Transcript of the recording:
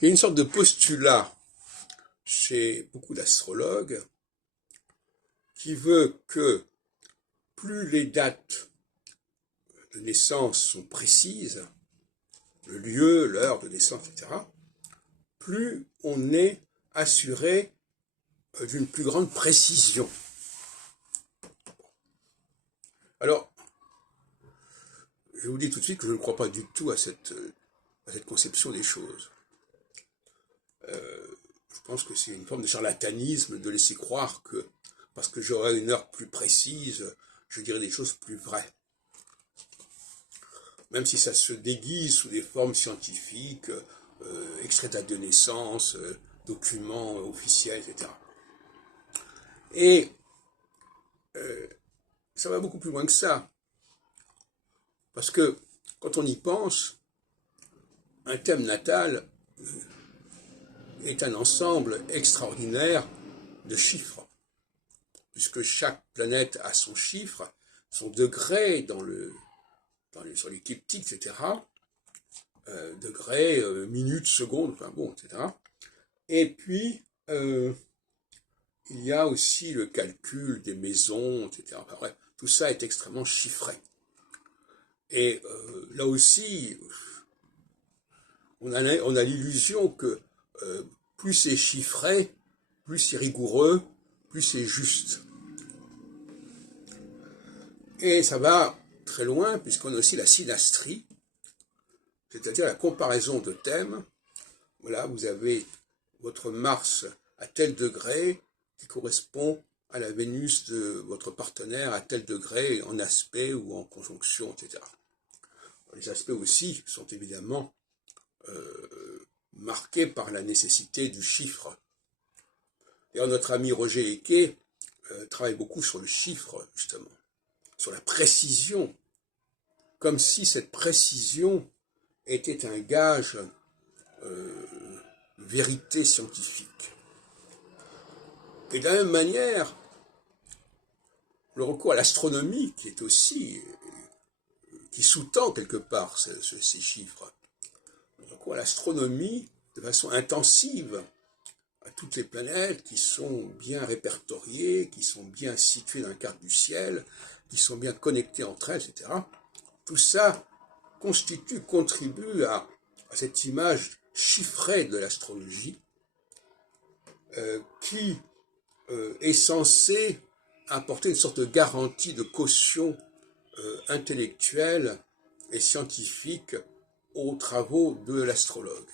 Il y a une sorte de postulat chez beaucoup d'astrologues qui veut que plus les dates de naissance sont précises, le lieu, l'heure de naissance, etc., plus on est assuré d'une plus grande précision. Alors, je vous dis tout de suite que je ne crois pas du tout à cette conception des choses. Je pense que c'est une forme de charlatanisme de laisser croire que parce que j'aurai une heure plus précise, je dirai des choses plus vraies. Même si ça se déguise sous des formes scientifiques, extraits de naissance, documents officiels, etc. Et ça va beaucoup plus loin que ça. Parce que quand on y pense, un thème natal est un ensemble extraordinaire de chiffres, puisque chaque planète a son chiffre, son degré sur l'écliptique, etc., degré, minutes, secondes, enfin bon, etc. Et puis, il y a aussi le calcul des maisons, etc. Enfin, bref, tout ça est extrêmement chiffré. Et là aussi, on a l'illusion que plus c'est chiffré, plus c'est rigoureux, plus c'est juste. Et ça va très loin, puisqu'on a aussi la synastrie, c'est-à-dire la comparaison de thèmes. Voilà, vous avez votre Mars à tel degré qui correspond à la Vénus de votre partenaire à tel degré en aspect ou en conjonction, etc. Les aspects aussi sont évidemment marqués par la nécessité du chiffre. D'ailleurs, notre ami Roger Eke travaille beaucoup sur le chiffre, justement, sur la précision, comme si cette précision était un gage de vérité scientifique. Et de la même manière, le recours à l'astronomie, qui sous-tend quelque part ces chiffres, le recours à l'astronomie de façon intensive à toutes les planètes qui sont bien répertoriées, qui sont bien situées dans la carte du ciel, qui sont bien connectées entre elles, etc. Tout ça contribue à cette image chiffrée de l'astrologie qui est censée apporter une sorte de garantie de caution intellectuelle et scientifique aux travaux de l'astrologue.